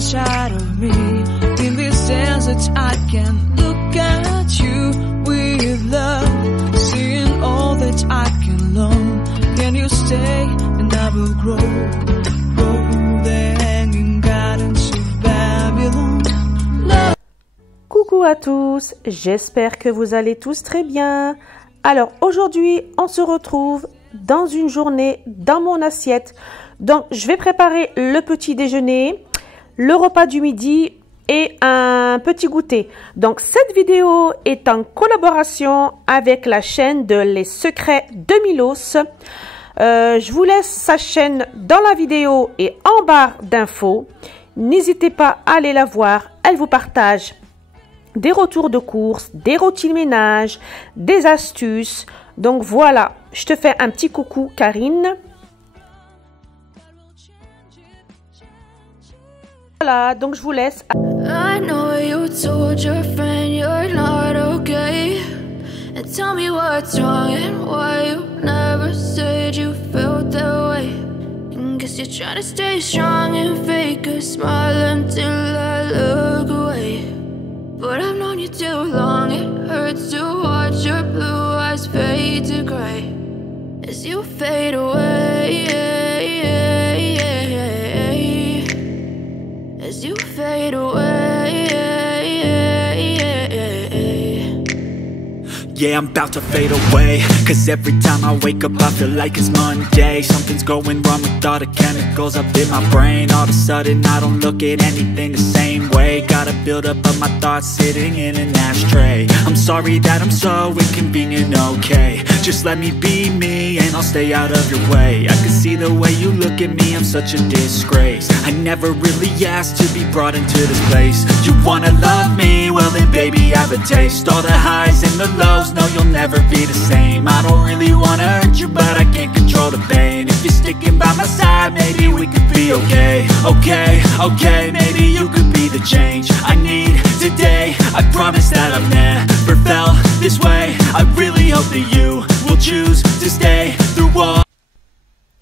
inside of me. In this dance that I can look at you with love, seeing all that I can learn. Can you stay and I will grow the hanging gardens of Babylon. Love. Coucou à tous, j'espère que vous allez tous très bien. Alors aujourd'hui, on se retrouve dans une journée dans mon assiette. Donc, je vais préparer le petit déjeuner, le repas du midi et un petit goûter. Donc, cette vidéo est en collaboration avec la chaîne de Les Secrets de Milos. Je vous laisse sa chaîne dans la vidéo et en barre d'infos. N'hésitez pas à aller la voir. Elle vous partage des retours de courses, des routines ménage, des astuces. Donc voilà, je te fais un petit coucou, Karine. Voilà, donc je vous laisse. I know you told your friend you're not okay. And tell me what's wrong and why you never said you felt that way. And guess you're trying to stay strong and fake a smile until I look away. But I've known you too long, it hurts to watch your blue eyes fade to gray as you fade away. As you fade away. Yeah, I'm about to fade away, cause every time I wake up I feel like it's Monday. Something's going wrong with all the chemicals up in my brain. All of a sudden I don't look at anything the same way. Got a buildup of my thoughts sitting in an ashtray. I'm sorry that I'm so inconvenient, okay. Just let me be me and I'll stay out of your way. I can see the way you look at me, I'm such a disgrace. I never really asked to be brought into this place. You wanna love me? Well then baby I have a taste. All the highs and the lows, no you'll never be the same. I don't really wanna hurt you but I can't control the pain. If you're sticking by my side maybe we could be okay. Okay, maybe you could be the change I need today. I promise that I've never felt this way. I really hope that you will choose to stay through all.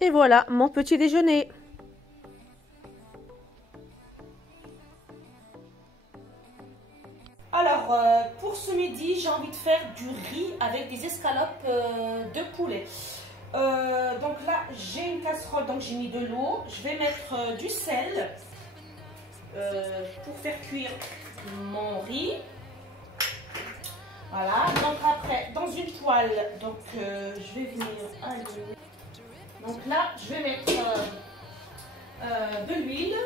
Et voilà mon petit déjeuner. Alors, pour ce midi, j'ai envie de faire du riz avec des escalopes de poulet. Donc là, j'ai une casserole, donc j'ai mis de l'eau. Je vais mettre du sel pour faire cuire mon riz. Voilà, donc après, dans une poêle, donc je vais venir allumer. Donc là, je vais mettre de l'huile.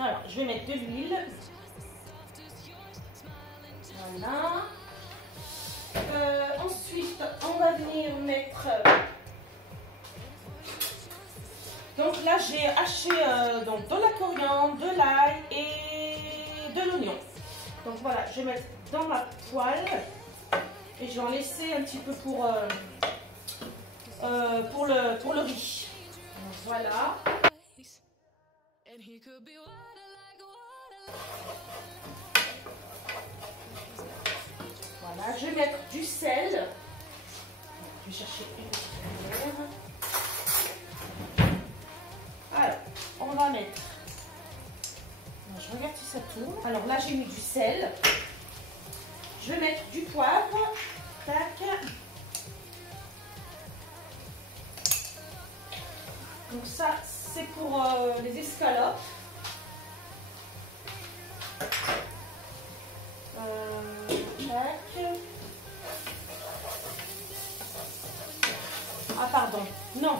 Alors, je vais mettre de l'huile. Voilà. Ensuite, on va venir mettre. Donc là, j'ai haché donc de la coriandre, de l'ail et de l'oignon. Donc voilà, je vais mettre dans ma poêle et je vais en laisser un petit peu pour le riz. Donc voilà. Voilà, je vais mettre du sel. Je vais chercher une petite cuillère. Alors, on va mettre. Je regarde si ça tourne. Alors là, j'ai mis du sel. Je vais mettre du poivre. Tac. Donc ça, c'est pour les escalopes. Tac. Ah pardon, non.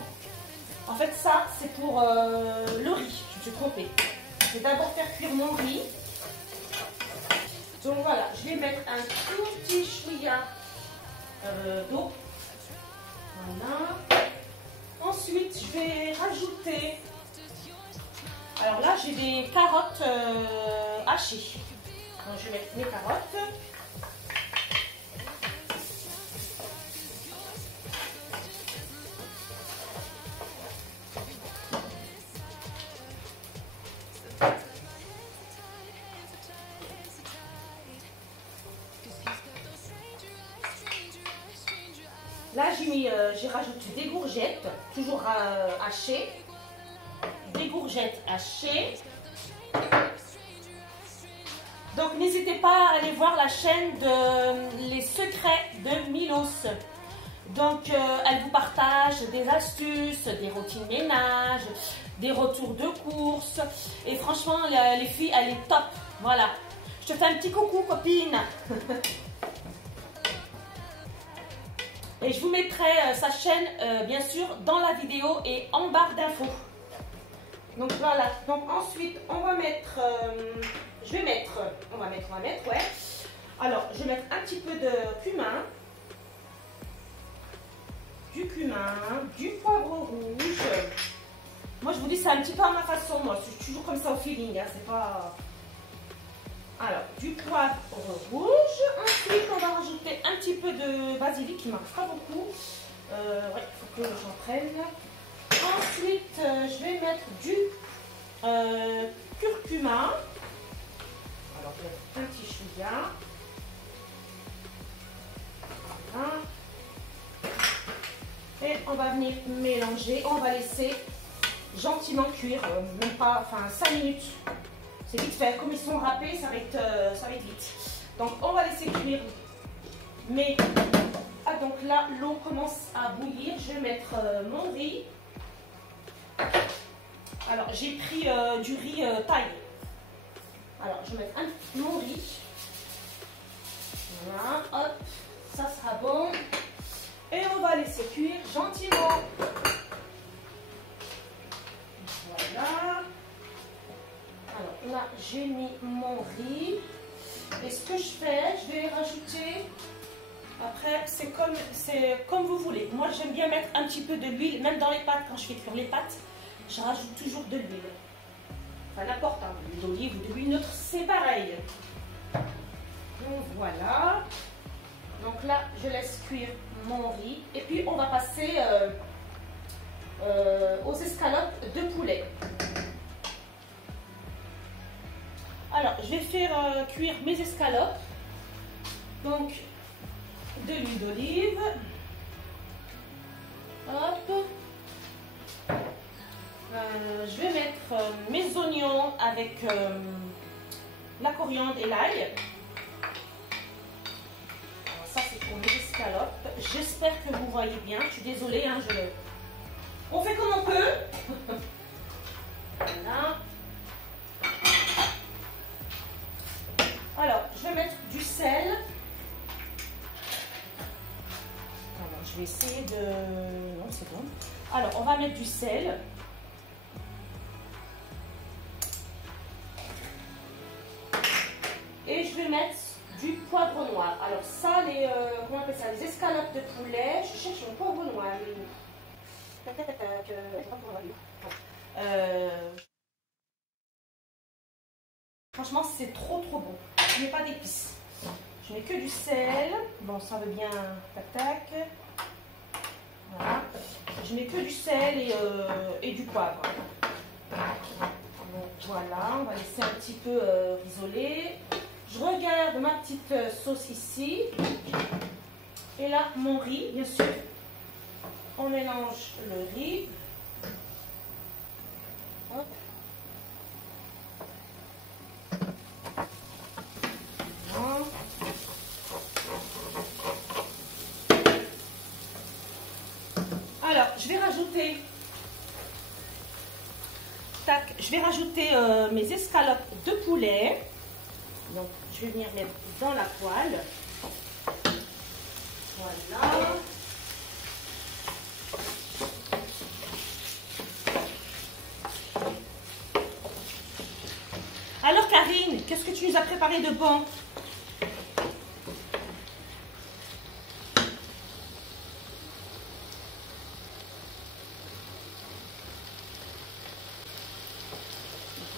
En fait ça, c'est pour le riz. Je me suis trompée. Je vais d'abord faire cuire mon riz. Donc voilà, je vais mettre un tout petit chouïa d'eau. Voilà. Ensuite, je vais rajouter. Alors là, j'ai des carottes hachées. Donc je vais mettre mes carottes. Là, j'ai rajouté des courgettes, toujours hachées. des courgettes hachées. Donc n'hésitez pas à aller voir la chaîne de Les Secrets de Milos. Donc elle vous partage des astuces, des routines ménage, des retours de courses. Et franchement les filles, elle est top. Voilà. Je te fais un petit coucou copine. Et je vous mettrai sa chaîne bien sûr dans la vidéo et en barre d'infos. Donc voilà. Donc ensuite on va mettre... on va mettre, ouais. Alors, je vais mettre un petit peu de cumin, du poivre rouge. Moi, je vous dis, c'est un petit peu à ma façon, moi. Je suis toujours comme ça au feeling, hein, c'est pas... Alors, du poivre rouge. Ensuite, on va rajouter un petit peu de basilic, qui ne marche pas beaucoup. Ouais, il faut que j'en prenne. Ensuite, je vais mettre du curcuma. Alors, je vais mettre un petit chouïa. Voilà. Et on va venir mélanger. On va laisser gentiment cuire, même pas, enfin 5 minutes. C'est vite fait. Comme ils sont râpés, ça va être vite. Donc, on va laisser cuire. Mais, donc là, l'eau commence à bouillir. Je vais mettre mon riz. Alors, j'ai pris du riz taille. Alors, je vais mettre mon riz. Voilà, hop, ça sera bon. Et on va laisser cuire gentiment. Voilà. Alors là, j'ai mis mon riz. Et ce que je fais, je vais rajouter... Après, c'est comme vous voulez. Moi, j'aime bien mettre un petit peu de l'huile, même dans les pâtes. Quand je fais cuire les pâtes, je rajoute toujours de l'huile. Enfin, n'importe, hein, de l'huile d'olive ou de l'huile neutre, c'est pareil. Donc voilà. Donc là, je laisse cuire mon riz. Et puis, on va passer aux escalopes de poulet. Alors, je vais faire cuire mes escalopes. Donc, de l'huile d'olive. Hop. Je vais mettre mes oignons avec la coriandre et l'ail. Ça, c'est pour mes escalopes. J'espère que vous voyez bien. Je suis désolée, hein, on fait comme on peut. Voilà. Alors, je vais mettre du sel. Alors, je vais essayer de... Non, c'est bon. Alors, on va mettre du sel. Et je vais mettre du poivre noir. Alors ça, comment on appelle ça, les escalopes de poulet. Je cherche mon poivre noir. Franchement, c'est trop bon. Je mets pas d'épices. Je mets que du sel. Bon, ça veut bien. Tac tac. Voilà. Je mets que du sel et du poivre. Donc voilà, on va laisser un petit peu risoler. Je regarde ma petite sauce ici. Et là, mon riz, bien sûr. On mélange le riz. Hop. Voilà. Alors, je vais rajouter... Tac, je vais rajouter mes escalopes de poulet. Donc, je vais venir mettre dans la poêle. Voilà. Alors, Karine, qu'est-ce que tu nous as préparé de bon?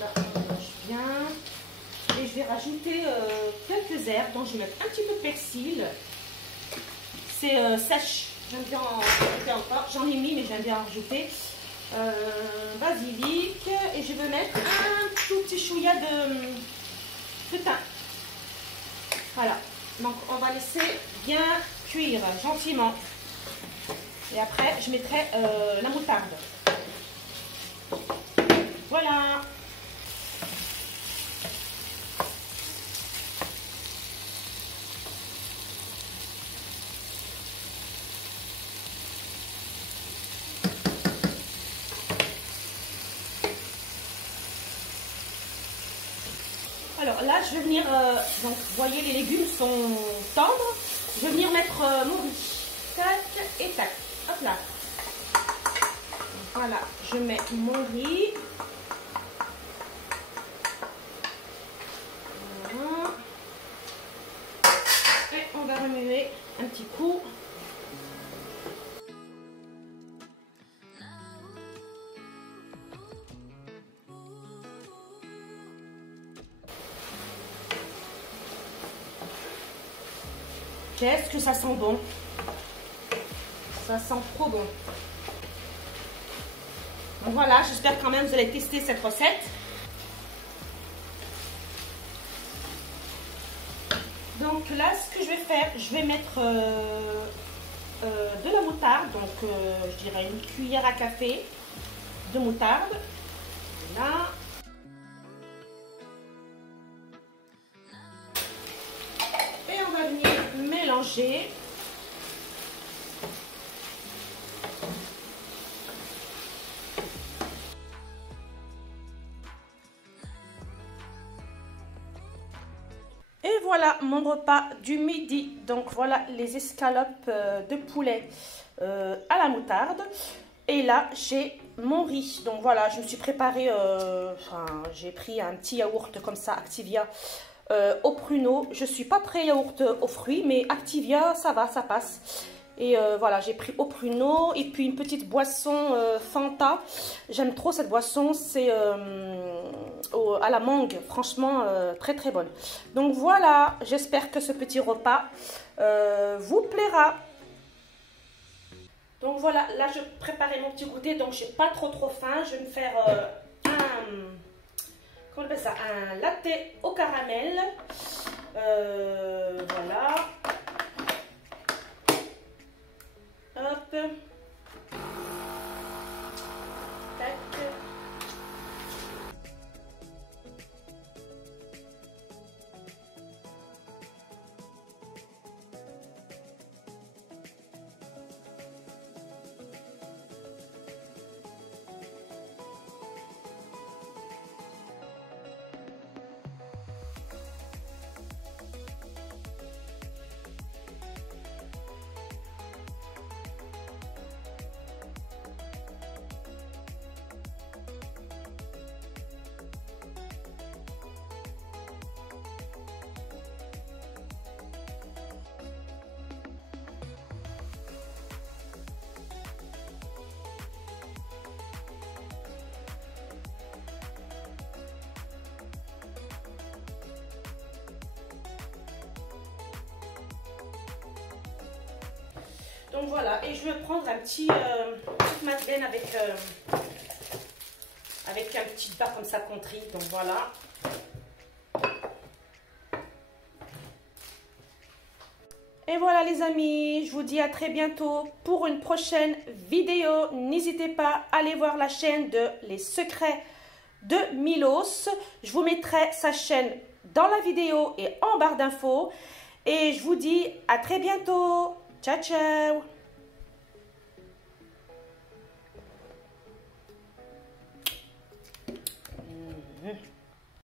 Là, on mélange bien. Et je vais rajouter quelques herbes. Donc, je vais mettre un petit peu de persil. C'est sèche. J'aime bien encore. J'en ai mis, mais j'aime bien en rajouter. Basilic. Et je vais mettre un tout petit chouïa de thym. Voilà. Donc, on va laisser bien cuire gentiment. Et après, je mettrai la moutarde. Voilà. Alors là, je vais venir, donc vous voyez les légumes sont tendres, je vais venir mettre mon riz, tac et tac, hop là. Voilà, je mets mon riz. Voilà. Et on va remuer un petit coup. Qu'est-ce que ça sent bon? Ça sent trop bon. Donc voilà, j'espère quand même que vous allez tester cette recette. Donc là, ce que je vais faire, je vais mettre de la moutarde. Donc je dirais une cuillère à café de moutarde. Voilà. Et on va venir mélanger. Et voilà mon repas du midi. Donc voilà les escalopes de poulet à la moutarde. Et là j'ai mon riz. Donc voilà, je me suis préparé, j'ai pris un petit yaourt comme ça, Activia, au pruneau. Je suis pas très yaourt aux fruits, mais Activia ça va, ça passe. Et voilà, j'ai pris au pruneau et puis une petite boisson Fanta. J'aime trop cette boisson, c'est à la mangue, franchement très très bonne. Donc voilà, j'espère que ce petit repas vous plaira. Donc voilà, là je préparais mon petit goûter, donc j'ai pas trop faim. Je vais me faire comment on appelle ça, un latte au caramel. Voilà. Hop. Tac. Donc voilà, et je vais prendre un petit petite madeleine avec un petit barre comme ça contrit. Donc voilà. Et voilà les amis, je vous dis à très bientôt pour une prochaine vidéo. N'hésitez pas à aller voir la chaîne de Les Secrets de Milos. Je vous mettrai sa chaîne dans la vidéo et en barre d'infos. Et je vous dis à très bientôt. Ciao, ciao. Mmh.